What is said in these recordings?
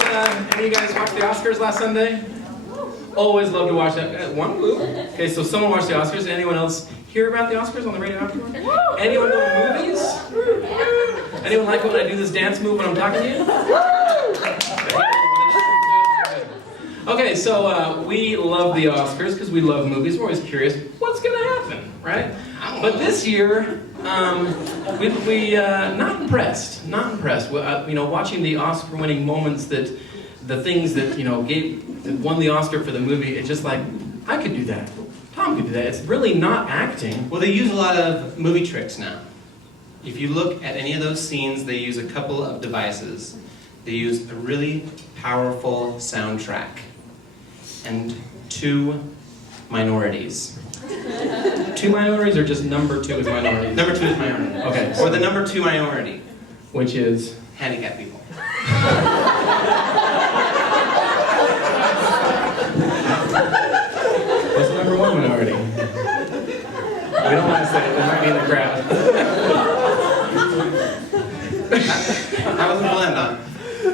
Any of you guys watch the Oscars last Sunday? Always love to watch that. One blue. Okay, so someone watched the Oscars. Anyone else hear about the Oscars on the radio afterward? Anyone go to movies? Anyone like when I do this dance move when I'm talking to you? Okay, so we love the Oscars because we love movies. We're always curious, what's going to happen, right? But this year, we not impressed. Not impressed. Watching the Oscar-winning moments, that the things that that won the Oscar for the movie, it's just like, I could do that. Tom could do that. It's really not acting. Well, they use a lot of movie tricks now. If you look at any of those scenes, they use a couple of devices. They use a really powerful soundtrack and two minorities. Two minorities, or just number two is minority? Number two is minority. Okay. Or the number two minority. Which is? Handicapped people. What's the number one minority? We don't want to say it. It might be in the crowd. I wasn't planned on.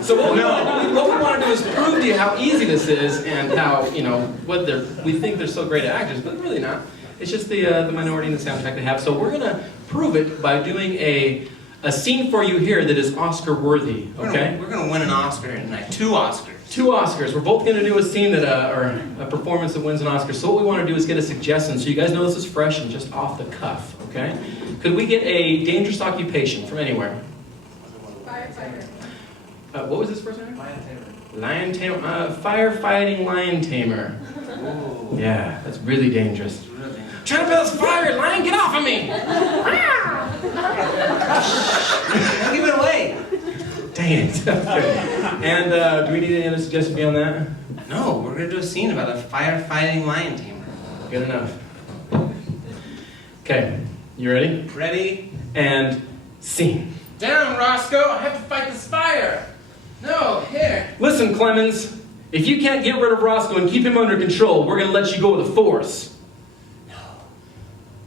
So what we want to do is prove to you how easy this is, and how, we think they're so great actors, but really not. It's just the minority in the soundtrack they have. So we're going to prove it by doing a scene for you here that is Oscar-worthy, okay? We're going to win an Oscar tonight. 2 Oscars. 2 Oscars. We're both going to do a scene that, or a performance that wins an Oscar. So what we want to do is get a suggestion, so you guys know this is fresh and just off the cuff, okay? Could we get a dangerous occupation from anywhere? Firefighter. What was his first name? Lion tamer. Lion tamer. Firefighting lion tamer. Ooh. Yeah, that's really dangerous. Really? Trying to build this fire, lion, get off of me! Don't give it away. Dang it. Okay. And do we need any other suggestions beyond that? No, we're going to do a scene about a firefighting lion tamer. Good enough. Okay, you ready? Ready? And scene. Down, Roscoe! I have to fight this fire! No, here. Listen, Clemens, if you can't get rid of Roscoe and keep him under control, we're going to let you go with the force. No.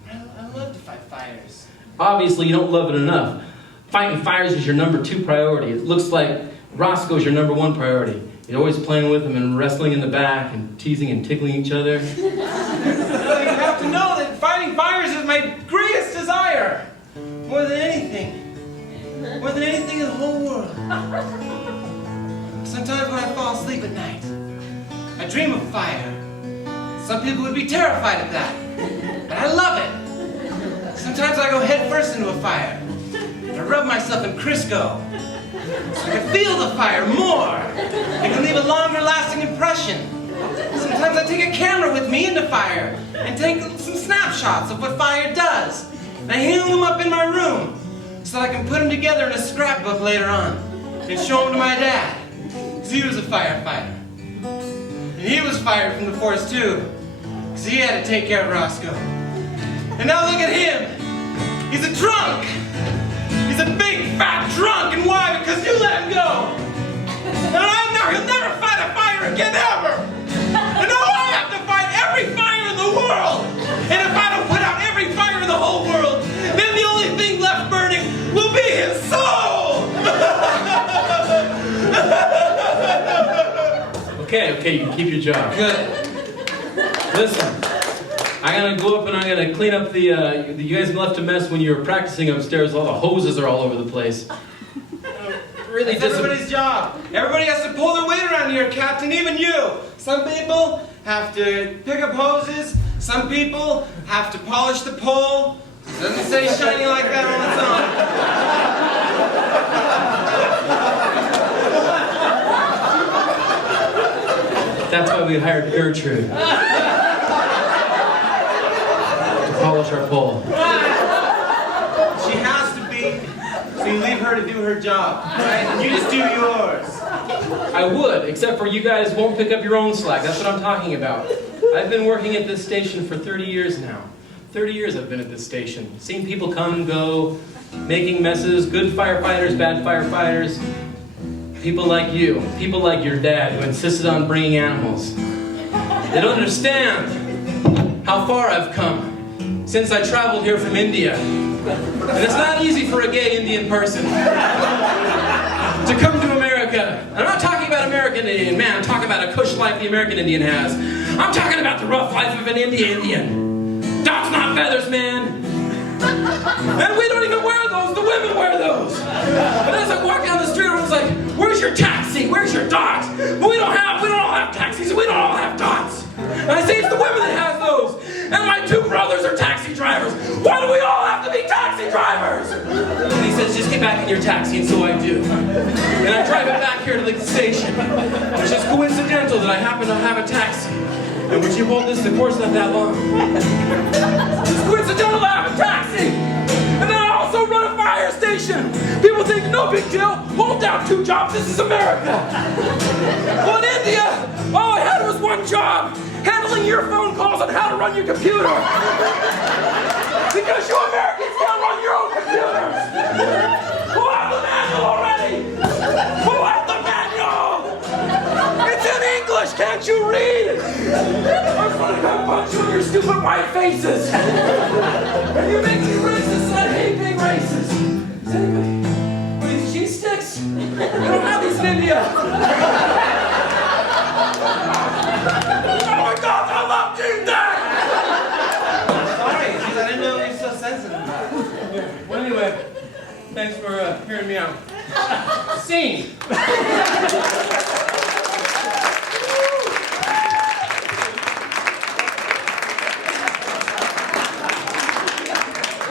I love to fight fires. Obviously, you don't love it enough. Fighting fires is your number 2 priority. It looks like Roscoe's your number 1 priority. You're always playing with him and wrestling in the back and teasing and tickling each other. You have to know that fighting fires is my greatest desire. More than anything. More than anything in the whole world. Sometimes when I fall asleep at night, I dream of fire. Some people would be terrified of that, but I love it. Sometimes I go head first into a fire. I rub myself in Crisco, so I can feel the fire more. It can leave a longer lasting impression. Sometimes I take a camera with me into fire and take some snapshots of what fire does. And I hang them up in my room so that I can put them together in a scrapbook later on and show them to my dad. Because he was a firefighter. And he was fired from the force too, because he had to take care of Roscoe. And now look at him. He's a drunk. He's a big fat drunk. And why? Because you let him go. And he'll never fight a fire again ever. And now I have to fight every fire in the world. And if I don't put out every fire in the whole world, then the only thing left burning will be his soul. Okay, you can keep your job. Good. Listen, I'm going to go up and I'm going to clean up you guys left a mess when you were practicing upstairs. All the hoses are all over the place. Really It's everybody's job. Everybody has to pull their weight around here, Captain, even you. Some people have to pick up hoses. Some people have to polish the pole. It doesn't say shiny like that on its own. That's why we hired Gertrude. To polish our pole. She has to be, so you leave her to do her job, right? And you just do yours. I would, except for you guys won't pick up your own slack. That's what I'm talking about. I've been working at this station for 30 years now. 30 years I've been at this station. Seen people come and go, making messes, good firefighters, bad firefighters. People like you, people like your dad who insisted on bringing animals. They don't understand how far I've come since I traveled here from India. And it's not easy for a gay Indian person to come to America. And I'm not talking about American Indian. Man, talk about a cush life the American Indian has. I'm talking about the rough life of an Indian. Dots, not feathers, man. And we don't even wear those. The women wear those. And as I walk down the street, everyone's like, "Where's your taxi? Where's your dot?" But we don't all have taxis. We don't all have dots. And I say it's the women that has those. And my two brothers are taxi drivers. Why do we all have to be taxi drivers? And he says, "Just get back in your taxi," and so I do. And I drive it back here to the station. It's just coincidental that I happen to have a taxi. And would you hold this? The course not that long. It's coincidental that I have a taxi. And then I also run a fire station. People think, no big deal. Hold down 2 jobs. This is America. Well, in India, all I had was 1 job. Handling your phone calls on how to run your computer. Because you Americans can't run your own computers. Pull out the manual already. Pull out the manual. It's in English. Can't you read? I'm going to come punch you in your stupid white faces. And you make me racist and I hate being racist. Does anybody want these cheese sticks? We don't have these in India. Oh my God, I love cheese sticks! Sorry, I didn't know you were so sensitive about it. Well, anyway, thanks for hearing me out. Scene.